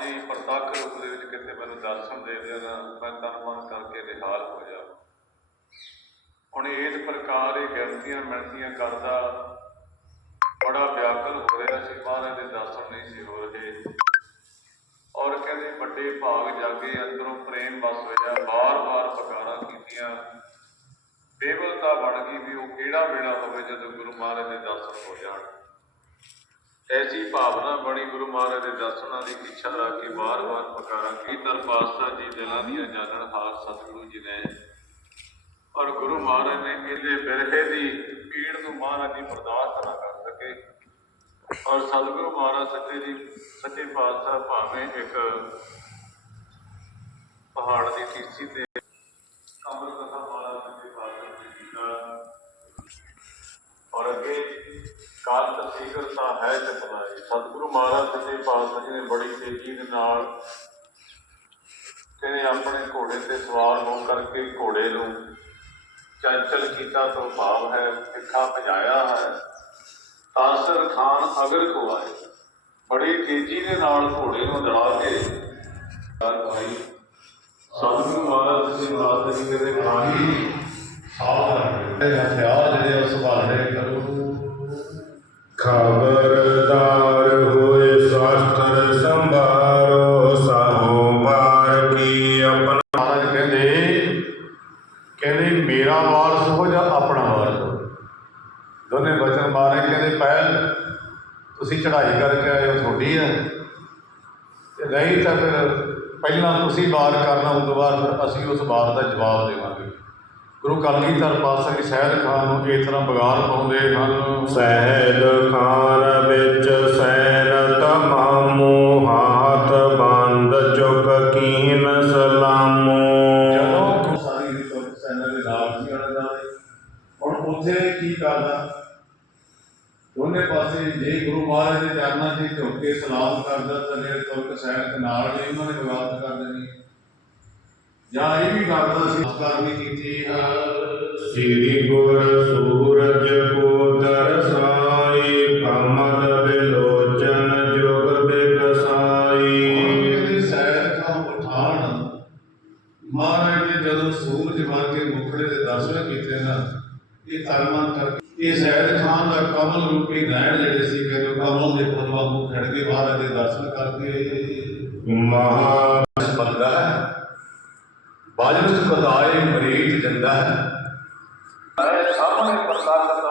ਜੀ ਪ੍ਰਤੱਖ ਰੂਪ ਦੇ ਵਿੱਚ ਕਿਤੇ ਮੈਨੂੰ ਦਰਸ਼ਨ ਦੇ ਦੇਣ ਮੈਂ ਤਨ ਮਨ ਕਰਕੇ ਨਿਹਾਲ ਹੋ ਜਾ। ਹੁਣ ਇਸ ਪ੍ਰਕਾਰ ਇਹ ਗਿਣਤੀਆਂ ਮਿਣਤੀਆਂ ਕਰਦਾ ਬੜਾ ਵਿਆਕਲ ਹੋ ਰਿਹਾ ਸੀ, ਮਹਾਰਾਜ ਦੇ ਦਰਸ਼ਨ ਨਹੀਂ ਸੀ ਹੋ ਰਹੇ। ਔਰ ਕਹਿੰਦੇ ਵੱਡੇ ਭਾਗ ਜਾਗੇ, ਅੰਦਰੋਂ ਪ੍ਰੇਮ ਵਸ ਹੋਇਆ ਬਾਰ-ਬਾਰ ਪੁਕਾਰਾਂ ਕੀਤੀਆਂ। ਬੇਵਲਤਾ ਬਣ ਗਈ ਵੀ ਉਹ ਕਿਹੜਾ ਵੇਲਾ ਹੋਵੇ ਜਦੋਂ ਗੁਰੂ ਮਹਾਰਾਜ ਦੇ ਦਰਸ਼ਨ ਹੋ ਜਾਣ। ਐਸੀ ਭਾਵਨਾ ਬਣੀ ਗੁਰੂ ਮਹਾਰਾਜ ਦੇ ਦਰਸ਼ਨਾਂ ਦੀ ਇੱਛਾ ਰੱਖ ਕੇ ਬਾਰ-ਬਾਰ ਪੁਕਾਰਾਂ ਕੀਰਤਨ ਪਾਤਸ਼ਾਹ ਜੀ ਦਿਲਾਂ ਦੀਆਂ ਜਾਣਨ ਹਾਰ ਸਤਿਗੁਰੂ ਜੀ ਨੇ। ਔਰ ਗੁਰੂ ਮਹਾਰਾਜ ਨੇ ਇਹਦੇ ਬਿਰਹੇ ਦੀ ਪੀੜ ਨੂੰ ਮਹਾਰਾਜ ਦੀ ਬਰਦਾਸ਼ਤ ਨਾ ਕਰ ਸਕੇ। ਔਰ ਸਤਿਗੁਰੂ ਮਹਾਰਾਜ ਸੱਚੇ ਜੀ ਸੱਚੇ ਪਾਤਸ਼ਾਹ ਭਾਵੇਂ ਇੱਕ ਪਹਾੜ ਦੀ ਸ਼ੀਸੀ ਤੇ ਕਮਰ ਕਾਲ ਤਸੀਕਰਤਾ ਹੈ ਚਤਨਾਈ ਸਤਿਗੁਰੂ ਮਹਾਰਾਜ ਸੱਚੇ ਪਾਤਸ਼ਾਹ ਜੀ ਨੇ ਬੜੀ ਤੇਜ਼ੀ ਦੇ ਨਾਲ ਕਹਿੰਦੇ ਆਪਣੇ ਘੋੜੇ ਤੇ ਸਵਾਰ ਹੋ ਕਰਕੇ ਘੋੜੇ ਨੂੰ ਚੰਚਲ ਕੀਤਾ ਤੋਂ ਭਾਵ ਹੈ, ਤਿੱਖਾ ਭਜਾਇਆ ਹੈ। ਤਾਸਰ ਖਾਨ ਅਗਰ ਕੋ ਆਏ। ਬੜੀ ਤੇਜ਼ੀ ਦੇ ਨਾਲ ਘੋੜੇ ਨੂੰ ਦੜਾ ਕੇ ਭਾਈ, ਸਤਿਗੁਰੂ ਮਹਾਰਾਜ ਜੀ ਬਾਤ ਕਹਿੰਦੇ ਖਾਨੀ ਸਾਵਧਾਨ ਇਹ ਹਥਿਆਰ ਜਿਹੜੇ ਉਸ ਸੰਭਾਲੇ ਕਹਿੰਦੇ ਮੇਰਾ ਵਾਰਸ ਹੋ ਜਾਂ ਆਪਣਾ ਵਾਰਸ ਹੋ। ਦੋਨੇ ਬਚਨ ਮਾਰੇ, ਕਹਿੰਦੇ ਪਹਿਲ ਤੁਸੀਂ ਚੜ੍ਹਾਈ ਕਰਕੇ ਆਏ ਹੋ ਤੁਹਾਡੀ ਹੈ। ਤੇ ਨਹੀਂ ਤਾਂ ਫਿਰ ਪਹਿਲਾਂ ਤੁਸੀਂ ਵਾਰ ਕਰਨਾ, ਉਸ ਤੋਂ ਬਾਅਦ ਫਿਰ ਅਸੀਂ ਉਸ ਵਾਰ ਦਾ ਜਵਾਬ ਦੇਵਾਂਗੇ। ਗੁਰੂ ਕਲਗੀਧਰ ਪਾਤਸ਼ਾਹ ਜੀ ਸਹਿਜ ਖਾਨ ਨੂੰ ਇਸ ਤਰ੍ਹਾਂ ਬਗਾਰ ਪਾਉਂਦੇ ਹਨ। ਸਹਿਜ ਖਾਨ ਵਿੱਚ ਉੱਥੇ ਕੀ ਕਰਦਾ ਦੋਨੇ ਪਾਸੇ ਜੇ ਗੁਰੂ ਮਹਾਰਾਜ ਦੇ ਚਰਨਾਂ 'ਚ ਝੁਕ ਕੇ ਸਲਾਮ ਕਰਦਾ ਤਾਂ ਤੁਰਕ ਸੈਨਿਕ ਨਾਲ ਨੇ ਉਹਨਾਂ ਨੇ ਬਗਾਵਤ ਕਰ ਦੇਣੀ। ਜਾਂ ਇਹ ਵੀ ਕਰਦਾ ਸੀ ਨਮਸਕਾਰ ਵੀ ਕੀਤੀ। ਹੈ ਸ੍ਰੀ ਗੁਰ ਸੂਰਜ ਕੋ ਦਰਸਾਈ ਕਮਲ ਬਿਲੋਚਨ ਜੁਗ ਬਿਕਸਾਈ ਕਹਿੰਦੇ ਸੈਰ ਖਾਂ ਪਠਾਨ ਮਹਾਰਾਜ ਨੇ ਜਦੋਂ ਸੂਰਜ ਬਣ ਕੇ ਮੁਖੜੇ ਦੇ ਦਰਸ਼ਨ ਕੀਤੇ ਨਾ ਇਹ ਤਰਮਨ ਕਰਕੇ ਇਹ ਸੈਦ ਖਾਨ ਦਾ ਕਮਲ ਰੂਪੀ ਨੈਣ ਜਿਹੜੇ ਸੀ ਕਹਿੰਦੇ ਕਮਲ ਦੇ ਫੁੱਲ ਵਾਂਗੂ ਖੜ ਕੇ ਮਹਾਰਾਜ ਦੇ ਦਰਸ਼ਨ ਕਰਕੇ ਮਹਾ ਬੰਦਾ ਹੈ। ਬਾਜਨ ਚ ਬਤਾਏ ਮਰੀਜ਼ ਹੈ। ਹੈ ਸਭ